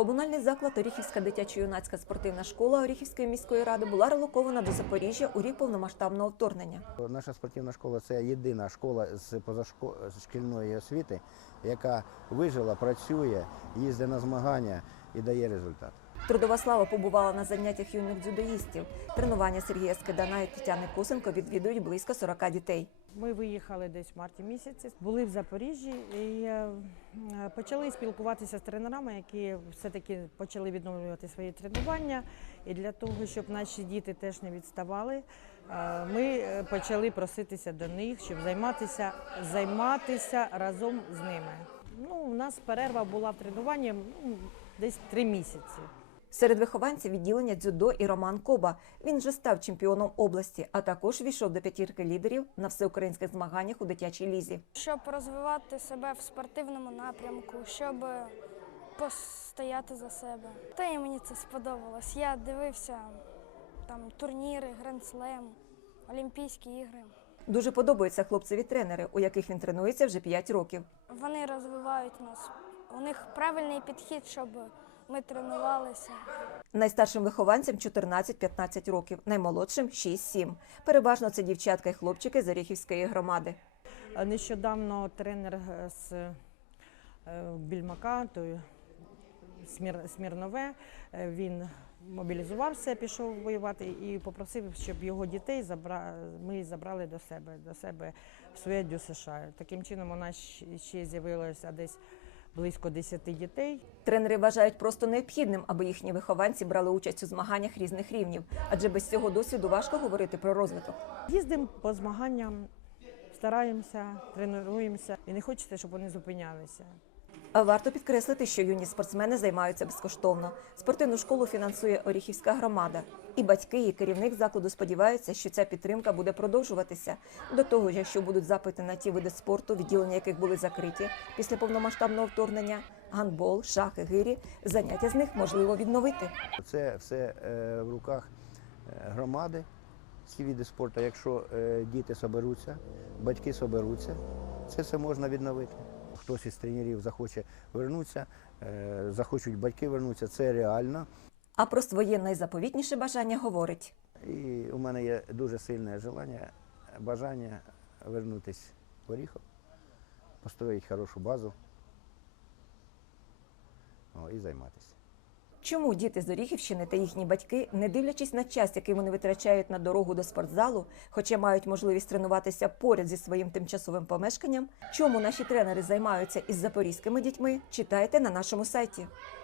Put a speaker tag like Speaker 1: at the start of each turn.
Speaker 1: Комунальний заклад Оріхівська дитячо-юнацька спортивна школа Оріхівської міської ради була релокована до Запоріжжя у рік повномасштабного вторгнення.
Speaker 2: Наша спортивна школа – це єдина школа з позашкільної освіти, яка вижила, працює, їздить на змагання і дає результат.
Speaker 1: Трудова слава побувала на заняттях юних дзюдоїстів. Тренування Сергія Скидана і Тетяни Косенко відвідують близько 40 дітей.
Speaker 3: Ми виїхали десь в марті місяці, були в Запоріжжі і почали спілкуватися з тренерами, які все-таки почали відновлювати свої тренування. І для того, щоб наші діти теж не відставали, ми почали проситися до них, щоб займатися разом з ними. У нас перерва була в тренуванні десь 3 місяці.
Speaker 1: Серед вихованців відділення дзюдо і Роман Коба. Він вже став чемпіоном області, а також війшов до 5 лідерів на всеукраїнських змаганнях у дитячій лізі.
Speaker 4: Щоб розвивати себе в спортивному напрямку, щоб постояти за себе. Та і мені це сподобалось. Я дивився турніри, гранд-слем, Олімпійські ігри.
Speaker 1: Дуже подобаються хлопцеві-тренери, у яких він тренується вже 5 років.
Speaker 4: Вони розвивають нас. У них правильний підхід, щоб ми тренувалися.
Speaker 1: Найстаршим вихованцям 14-15 років, наймолодшим – 6-7. Переважно це дівчатка і хлопчики з Оріхівської громади.
Speaker 3: Нещодавно тренер з Більмака, Смірнове, він мобілізувався, пішов воювати і попросив, щоб його дітей ми забрали до себе в Суєддю, США. Таким чином у нас ще з'явилося десь близько 10 дітей.
Speaker 1: Тренери вважають просто необхідним, аби їхні вихованці брали участь у змаганнях різних рівнів, адже без цього досвіду важко говорити про розвиток.
Speaker 3: Їздимо по змаганням, стараємося, тренуємося і не хочеться, щоб вони зупинялися.
Speaker 1: А варто підкреслити, що юні спортсмени займаються безкоштовно. Спортивну школу фінансує Оріхівська громада. І батьки, і керівник закладу сподіваються, що ця підтримка буде продовжуватися. До того ж, якщо будуть запити на ті види спорту, відділення яких були закриті після повномасштабного вторгнення – гандбол, шахи, гирі – заняття з них можливо відновити.
Speaker 2: Це все в руках громади, ці види спорту. Якщо діти соберуться, батьки соберуться, це все можна відновити. Хтось із тренерів захоче повернутися, захочуть батьки повернутися, це реально.
Speaker 1: А про своє найзаповітніше бажання говорить.
Speaker 2: І у мене є дуже сильне бажання повернутися в Оріхів, построїти хорошу базу і займатися.
Speaker 1: Чому діти з Оріхівщини та їхні батьки, не дивлячись на час, який вони витрачають на дорогу до спортзалу, хоча мають можливість тренуватися поряд зі своїм тимчасовим помешканням, чому наші тренери займаються із запорізькими дітьми, читайте на нашому сайті.